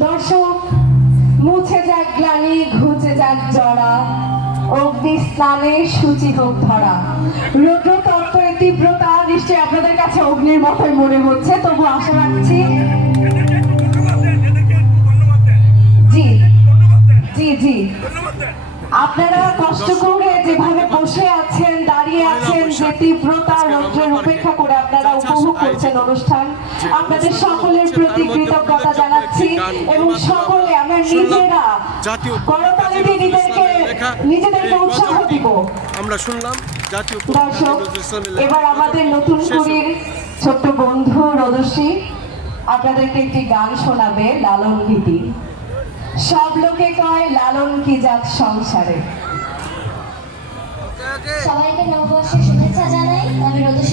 দর্শক, মুছে যাক গ্লানি, ঘুচে যাক জড়া, অগ্নি স্নানে সূচি হোক ধরা। রৌদ্রতত্ত্ব তীব্রতা নিশ্চয়ই আপনাদের কাছে অগ্নির মতোই মনে হচ্ছে, তবু আশা রাখছি। জি জি জি, আপনারা কষ্ট করে যেভাবে বসে আছেন, দাঁড়িয়ে আছেন, যে তীব্রতা রৌদ্রের উপেক্ষা করে আপনারা উপভোগ করছেন অনুষ্ঠান, আপনাদের সকলের প্রতি কৃতজ্ঞতা জানাচ্ছি। এবং সকলে আমরা নিজেরা করতালি দিয়ে নিজেদেরকে উৎসাহ দিব। আমরা শুনলাম জাতীয় দর্শক, এবার আমাদের নতুন কুড়ির ছোট্ট বন্ধু রোদসী আপনাদেরকে একটি গান শোনাবে, লালন গীতি। সব লোকে কয় লালন কি জাত সংসারে। সবাইকে নববর্ষের শুভেচ্ছা জানাই। আমি রোদসী